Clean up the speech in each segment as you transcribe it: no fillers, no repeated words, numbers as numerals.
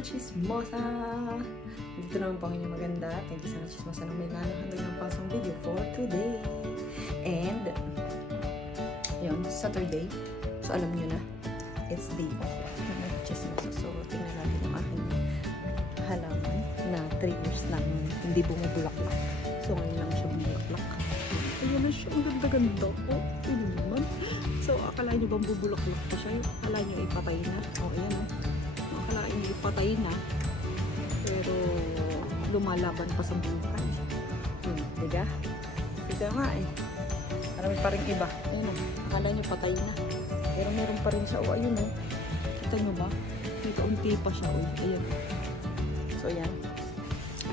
Chismosa! Dito naman po ang inyong maganda. Thank you sa Chismosa na may nanohandog ng pasong video for today. And, yun, Saturday. So, alam nyo na, it's day off ng Chismosa. So, tingnan natin yung aking halaman na 3 years na hindi bumubulaklak. So, ngayon lang siya bumulaklak. Ayan na siya, ang ganda-ganda. Oh, yun naman. So, akala nyo bang bubulaklak pa siya? Akala nyo ipatay na. Oh, ayan o. Akala nyo ipatay na. Pero, lumalaban pa sa buhay. Diga? Diga nga eh. Marami pa rin iba. Ayan o. Akala nyo patay na. Pero meron pa rin siya. O, ayun o. Kita nyo ba? May kaunti pa siya. O, ayan. So, ayan.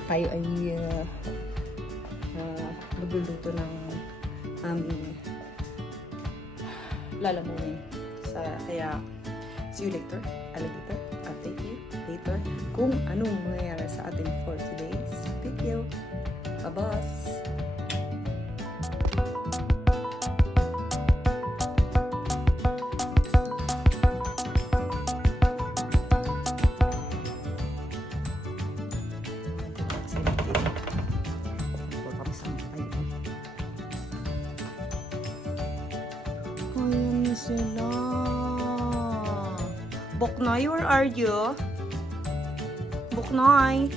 Tayo ay magluluto ng aming lalamunin. Kaya, see you later. Alligator. I'll take you later kung anong mangyayari sa atin for today's video. Babas! Ayan sila. Boknoy, where are you? Boknoy.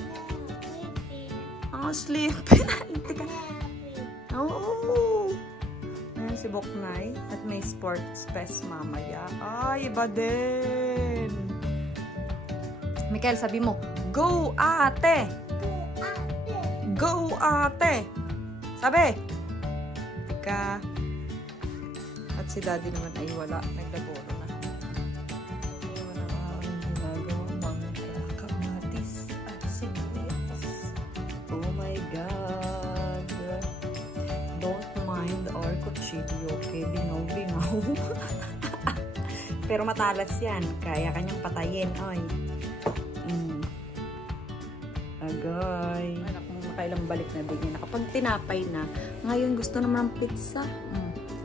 Sleeping. Oh. Ayan si Boknoy. At may sports fest mamaya. Ay, iba din. Mikael, sabi mo, go ate! Go ate! Sabi! Tika. At si daddy naman ay wala. Naglaboro na. Wala ang ginagawa. Mga kamatis at sibuyas. Oh my God. Don't mind our kuchilyo. Okay, binaw-binaw. Pero matalas yan. Kaya kanyang patayin. Ay. Agay. Anak mo makailang balik na din yan. Kapag tinapay na, ngayon gusto naman ng pizza.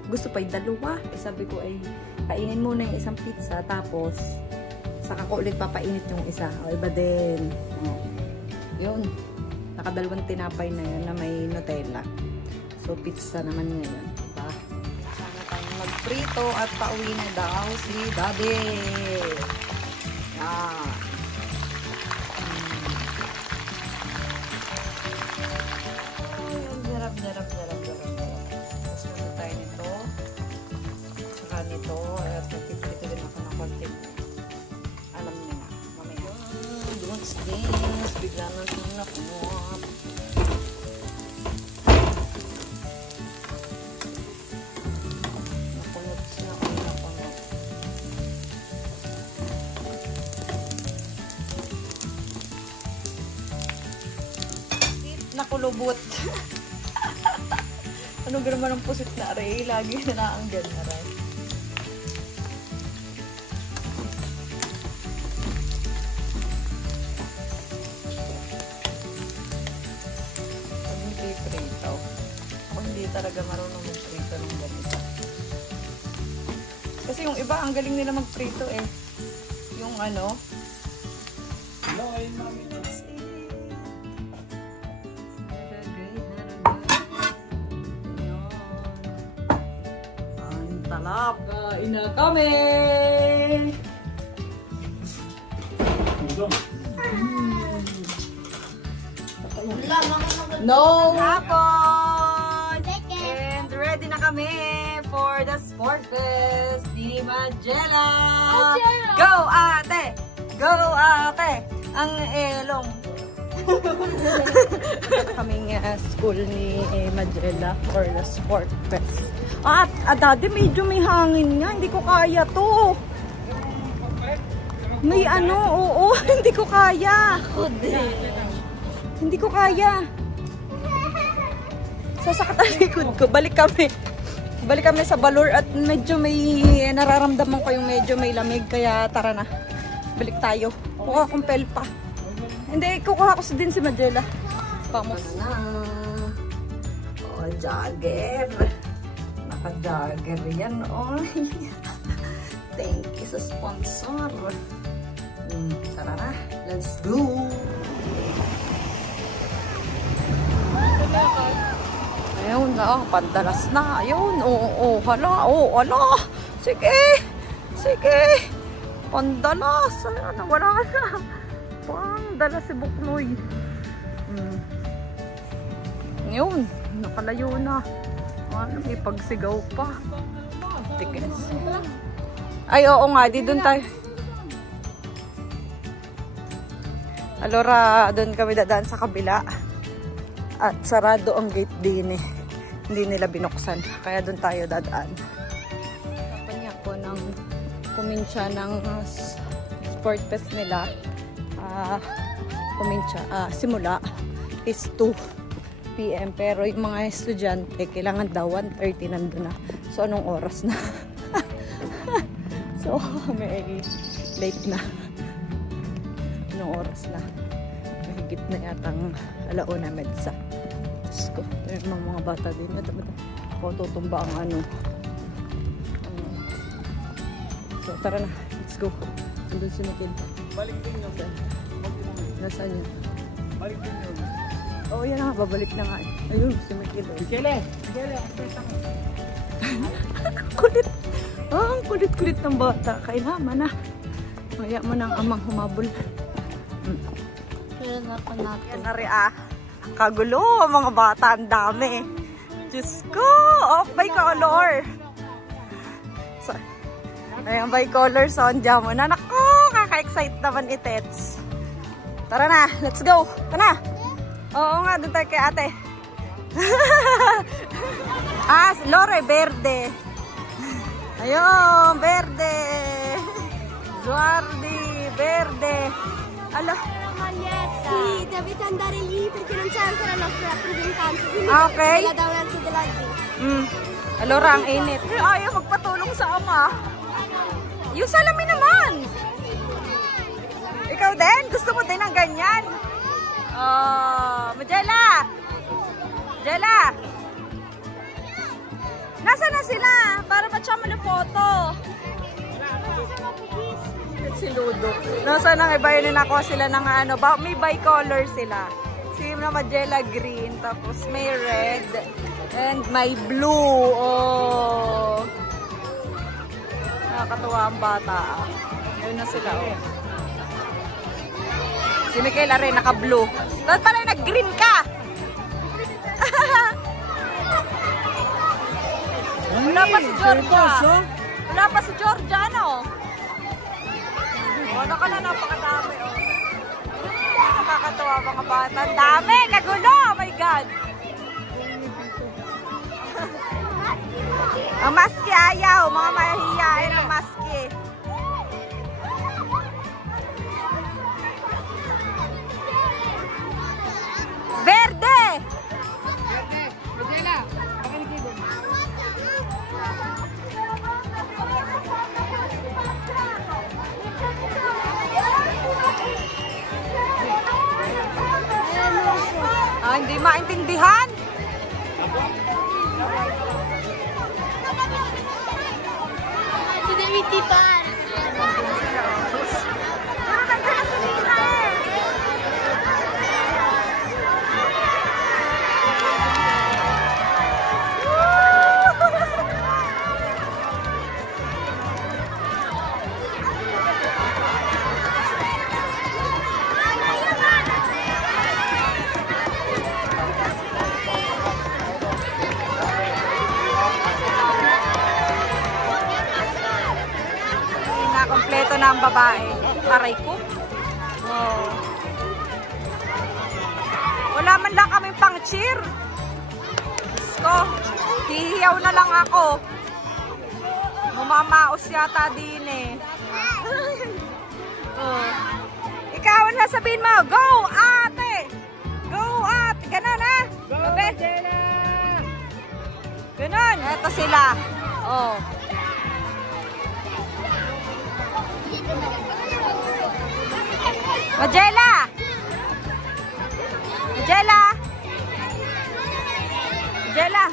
Gusto pa yung dalawa. Sabi ko ay kainin muna yung isang pizza tapos saka ko ulit papainit yung isa. O iba din. Yun. Nakadalawang tinapay na yun na may Nutella. So pizza naman ngayon. Diba? Sana tayong magprito at pauwi na daw si Daddy. Ah. Jarap. Nito at nagpiprito din ako ng konti. Alam niyo na, mamaya. What's this? Bigla na siya nakuha. Nakunot siya. Nakulubot. Ano gano'n man ang pusit na aray? Lagi na naanggan na aray. Talaga marunong mag-prito ng ganito. Kasi yung iba, ang galing nila mag-prito eh. Yung ano. Ang talap. Kain na kami! No! Ready na kami for the Sport Fest ni Magella. Go ate! Go ate! Ang elong. Kaming school ni Magella for the Sport Fest. At daddy, medyo may hangin nga. Hindi ko kaya to. May ano, oo. Hindi ko kaya. Hindi ko kaya. Sasakit ang likod ko. Balik kami sa Balor at medyo may nararamdaman ko yung medyo may lamig. Kaya tara na. Balik tayo. Kuha akong pelpa. Hindi, kukuha ko din si Magella. Vamos na. Oh, jogger. Naka-jogger yan. Oh. Thank you sa sponsor. Tara na. Let's Let's go! Ayun na, pandalas na. Ayun, oo, hala, hala. Sige, sige. Pandalas. Ayun, wala na. Pandalas si Buknoy. Ngayon, nakalayo na. Ano, may pagsigaw pa. Tigas. Ay, oo nga, di doon tayo. Alora, doon kami dadaan sa kabila. At sarado ang gate din eh. Hindi nila binuksan. Kaya doon tayo dadaan. Kapanya ko ng kuminsya ng sport fest nila. Simula is 2 PM. Pero yung mga estudyante, kailangan daw 1:30 nandun na. So, anong oras na? So, may late na. Anong oras na? Mahigit na yatang 1:00 Diyos ko. Ito yung mga bata din. O, tutumba ang ano. So, tara na. Let's go. Nandun si Mikil. Balik din yun. Nasaan yun? Balik din yun. Oo, yan na. Babalik na nga. Ayun, si Mikil. Mikele! Kulit. Ang kulit-kulit ng bata. Kailangan na. Maya mo ng amang humabol. Kaya na pa natin. Yan na rin Kagulo, mga bata. Ang dami. Diyos ko. Off by color. So, ayan, by color. So, andyan mo na. Naku, kaka-excite naman itets. Tara na. Let's go. Tara na. Oo nga, doon tayo kay ate. Lore, verde. Ayun, verde. Guardi, verde. Ala. Sì, dovete andare lì perché non c'è ancora il nostro rappresentante. Quindi Okay. la da un'altra della lì. Alora, ang init. Ayaw magpatulong sa ama. Yung salamin naman. Ikaw din? Gusto mo din ng ganyan? Majela! Majela! Nasaan na sila? Para pa siya na photo. Si Ludo. Nasaan ang iba yun ako sila ng ano. May bicolor sila. Si Majela green. Tapos may red. And may blue. Oh. Nakakatuwa ang bata. Yun na sila. Oh. Si Michaela rin, naka-blue. Dapat pala nag-green ka! Wala pa si Georgia. Wala pa si Georgia, ano? Wala ka na, napakadami, oh. Nakakatawa mga bata. Ang dami! Kagulo! Oh my God! Ang maski ayaw. Mga mahihiyain ang maski. Verde! Majela! Pakinig ko. Hindi maintindihan. Ci devi tipare. Kompleto na ang babae. Aray ko. Oh. Wala man lang kami pang cheer. Diyos ko. Hihiyaw na lang ako. Mumamaos yata din eh. Oh. Ikaw na sabihin mo, go ate! Go ate! Ganon ha? Go, Majela! Ganon. Eto sila. Oh. Majela! Majela! Majela!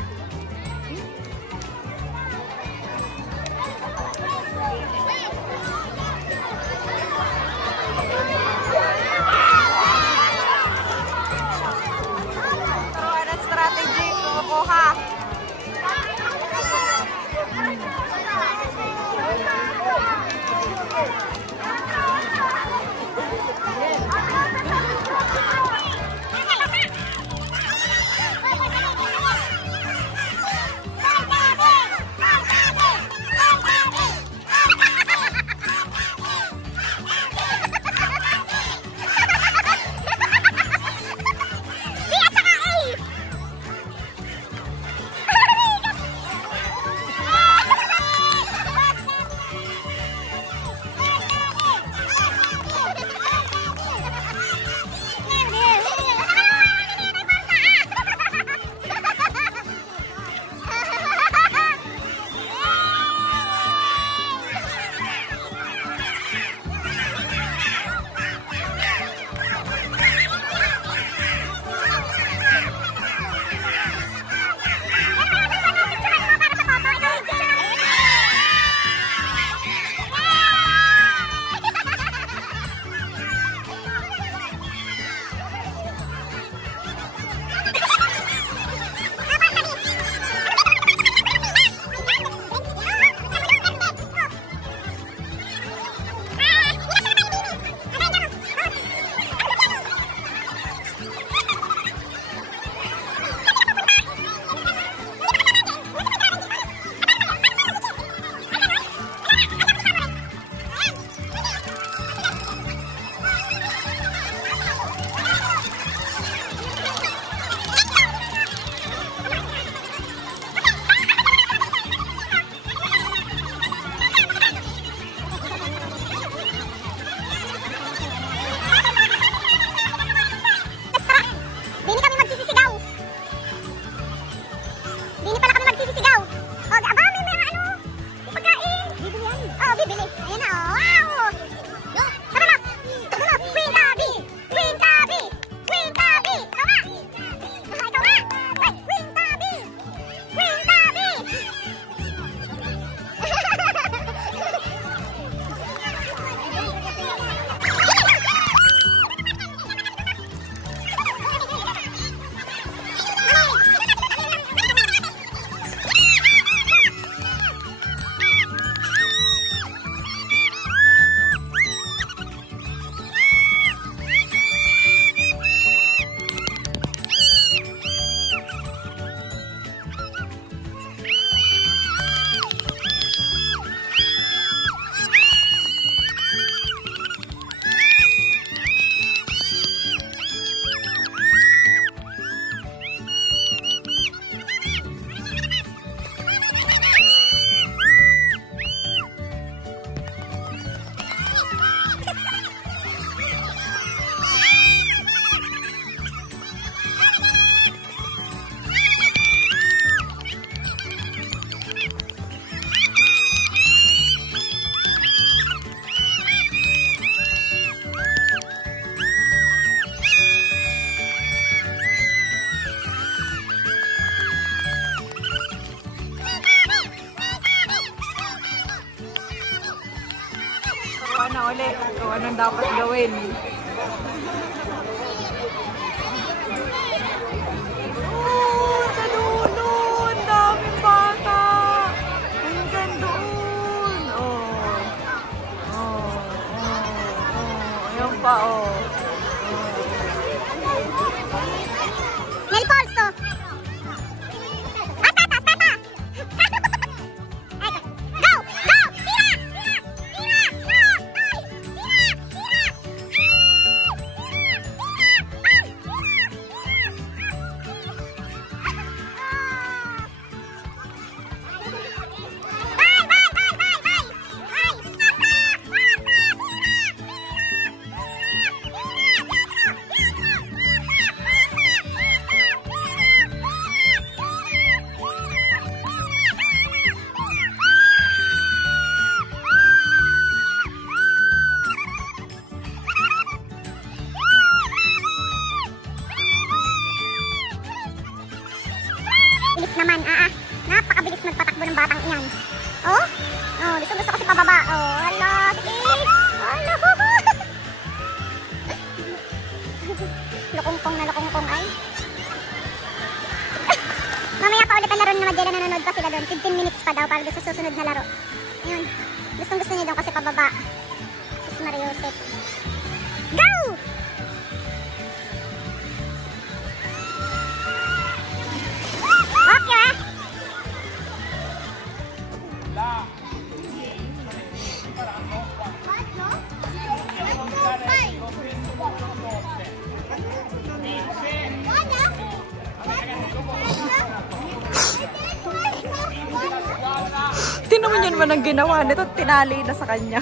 ang dapat gawin. Oh, sa dulo! Ang daming bata! Hanggang doon! Ayan pa, Nail balls to. Tata! Go! Go! Tira! Go! Bilis naman, napakabilis magpatakbo ng batang iyan. Oh, gusto kasi pababa. Oh, hala, sige. Hala. Lukongkong na lukongkong ay. Mamaya pa ulit ang laro ni Magella, nanonood pa sila doon. 15 minutes pa daw para sa susunod na laro. Ayun, gusto niyo doon kasi pababa. Sus Mariosep. Go! Okay. Tingnan mo yun man ang ginawa nito, tinali na sa kanya.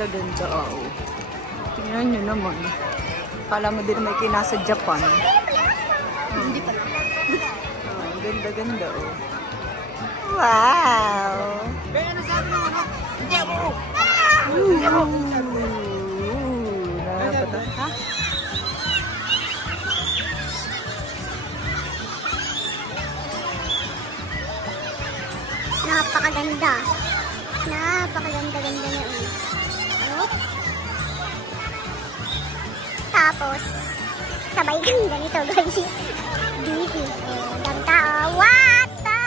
Ganda-ganda, oh. Tingnan nyo naman. Kala mo din may kinasa Japan. Hindi pa. Oh, ganda-ganda, oh. Wow! Nakapata. Ha? Napakaganda. Napakaganda-ganda niya. Ano? Tapos, sabay ganda nito, guys. Busy. Dami tao. What the?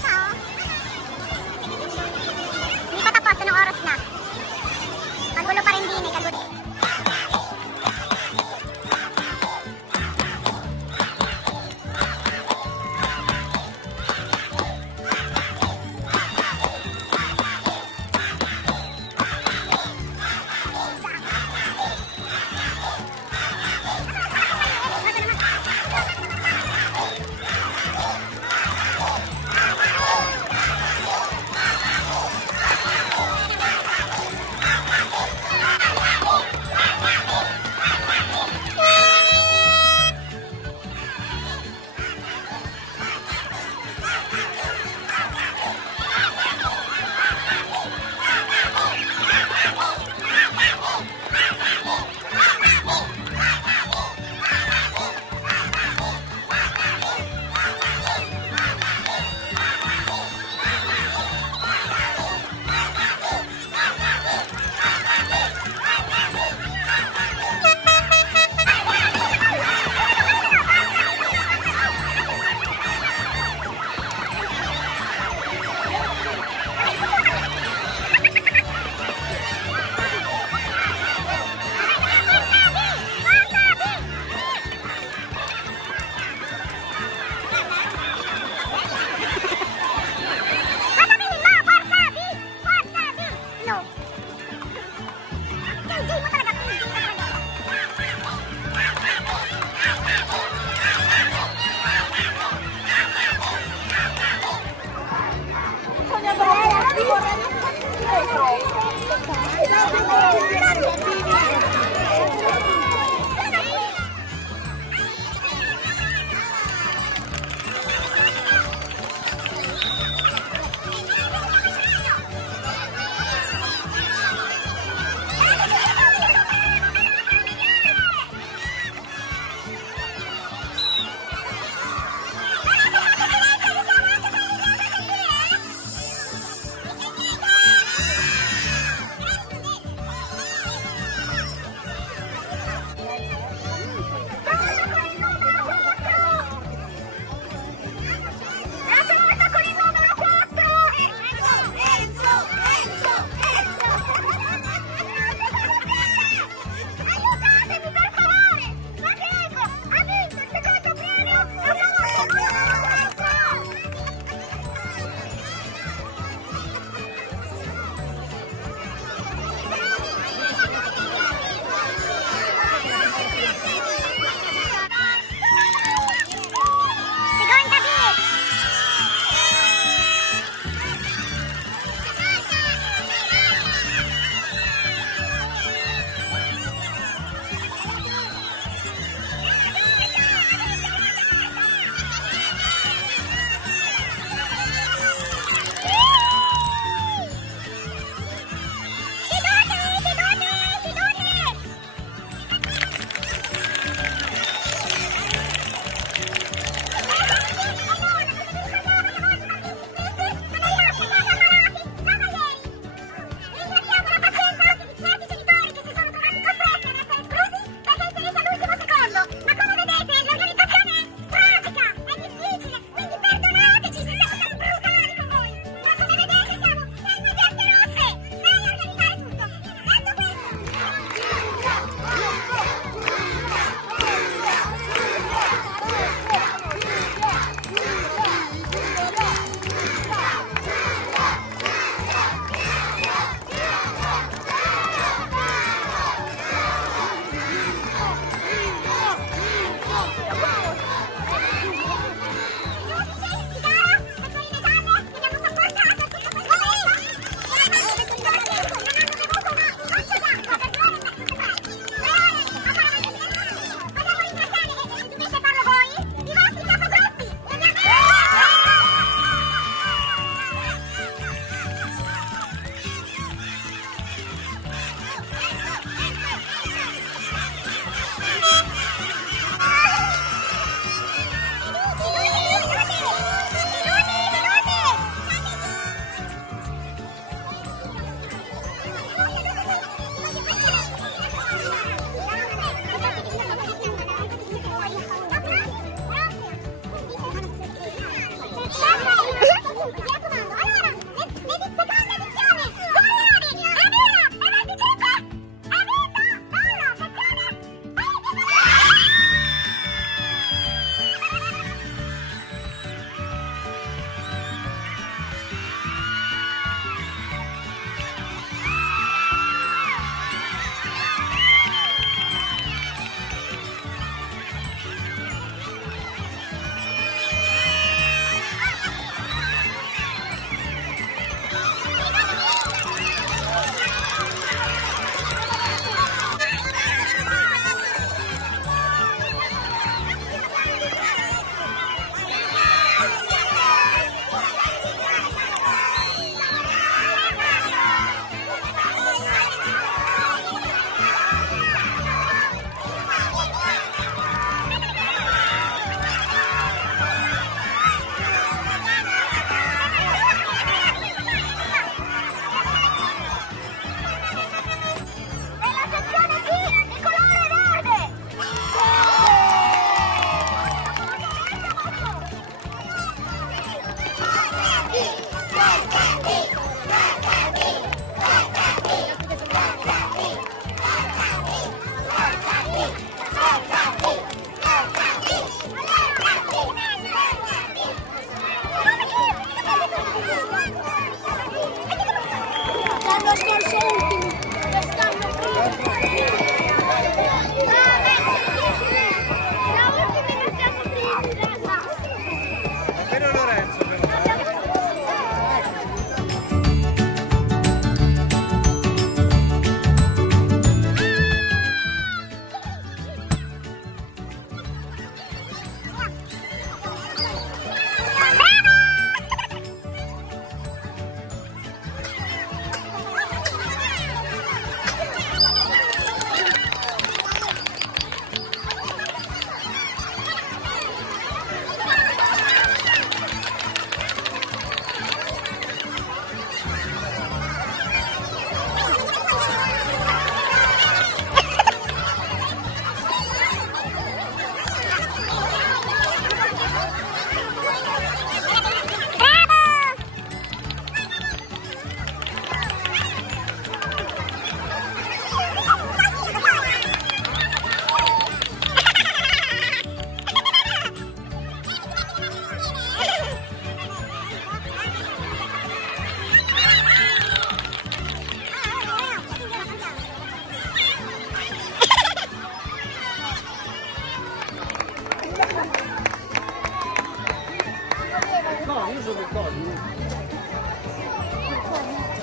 So, hindi pa tapos. Anong oras na? Magulo pa rin din eh. Kagulo.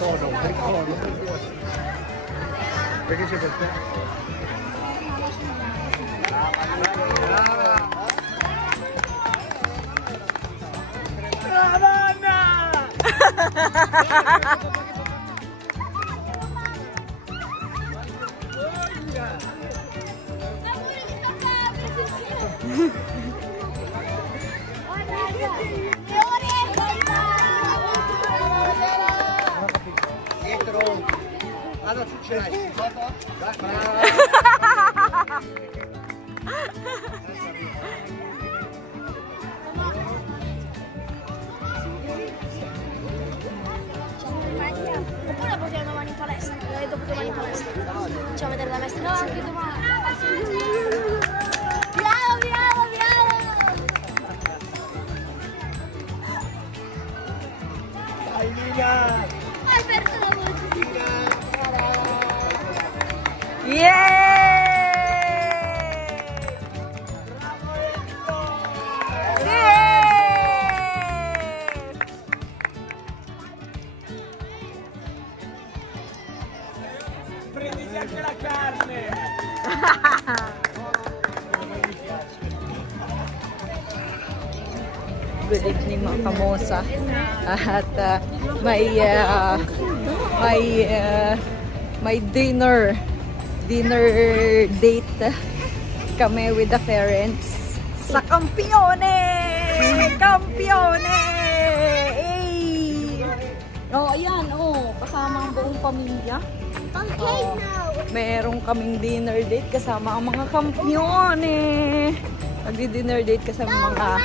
cono, per cono. Perché c'è per te? Dietro. Allora succede. Oppure la portiamo domani in palestra, e dopo domani in palestra. Facciamo vedere la maestra. No, anche domani. Piano, piano, piano! Dai Lina! Hai perso la voce. Prenditi anche la carne! Good evening mga kamosa. At may dinner date kami with the parents sa Campione! Campione! Oh, ayan, kasama ang buong pamilya. Okay, now. Merong kaming dinner date kasama ang mga Campione. Nagdi-dinner date kasama mga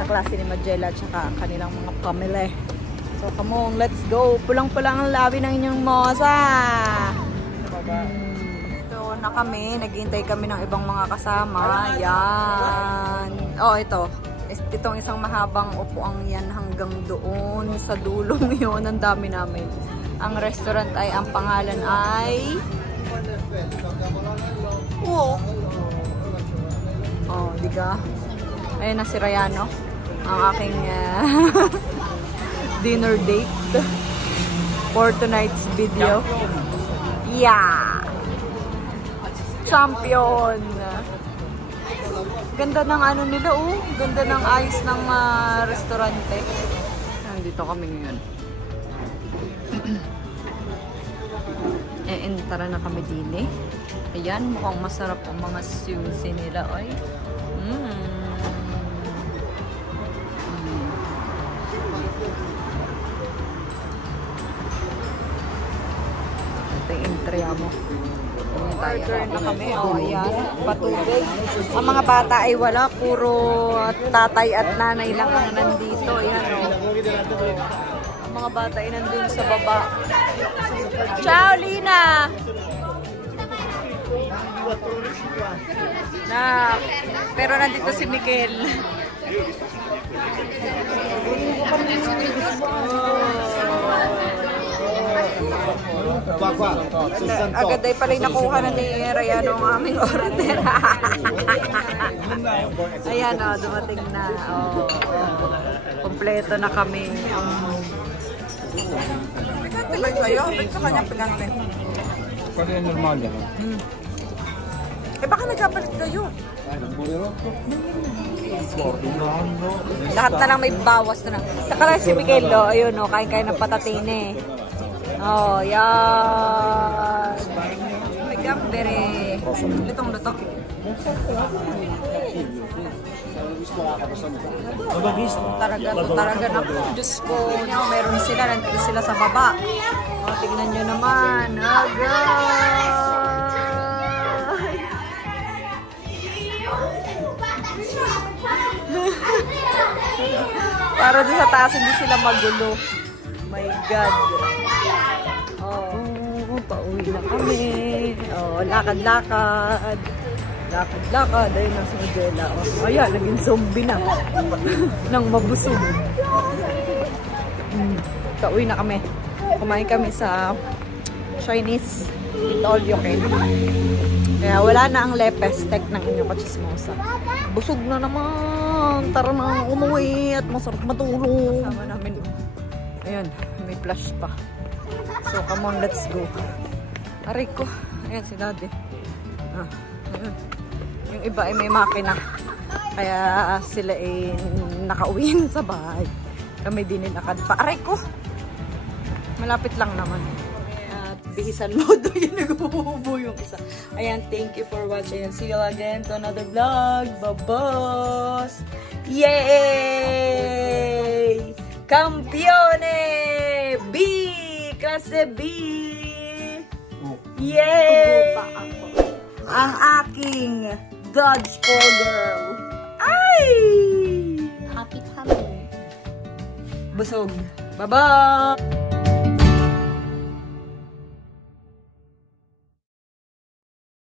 kaklase ni Magella at saka kanilang mga pamilya. So, come on, let's go. Pulang-pulang ang labi ng inyong mosa. Ito na kami. Naghihintay kami ng ibang mga kasama. Yan. Oh, ito. Itong isang mahabang upuang yan hanggang doon sa dulong yun. Ang dami namin. Ang restaurant ay, ang pangalan ay... Oh, diga. Ayun na si Rayano. Ang aking dinner date for tonight's video. Yeah! Champion! Ganda ng ano nila, ganda ng ayos ng restaurante. Nandito kami ngayon. Tara na kami din eh. Ayan, mukhang masarap ang mga sushi nila. Ay. Ito yung entrea mo. Order na kami. Ayan. Patubig. Ang mga bata ay wala. Puro tatay at nanay lang ang nandito. Ayan ang mga bata ay nandun sa baba. Ciao, Lina! Pero nandito si Miguel. Agad ay pala nakuha na ni Rayano ang aming order. Ayan dumating na. Kompleto na kami. Pagkat kayo? Ba't sa kanya pagkante? Qual è il normale? Baka nagkapalit kayo. Lahat na lang may bawas na. Saka lang si Miguel, ayun, kain-kain ng patatine. Yan. May gambere. Lutong-lutok. Taragan ako. Diyos ko. Meron sila. Nandito sila sa baba. Tignan nyo naman. Para doon sa taas, hindi sila magulo. My God. Pauwi na kami. Lakad-lakad. Lakad-lakad. Ayun ang Magella. Ayan, naging zombie na. Nang mabusog. Pauwi na kami. Kumain kami sa Chinese with all you can. Kaya wala na ang lepestek ng inyong kachismosa. Busog na naman. Tara na umuwi at masarap matulog. Kasama namin. Ayan, may flash pa. So, come on, let's go. Aray ko. Ayan si daddy. Ayan. Yung iba ay may makina. Kaya sila ay nakauwi sa bahay. Kami din nilakad pa. Aray ko! Malapit lang naman. At bihisan mo doon yung nagbububo yung isa. Ayan, thank you for watching. And see you again to another vlog. Babos! Yay! Campione! B! Klase B! Yay! Ang aking dodgeball girl. Ay! Happy family. Busog. Bye-bye!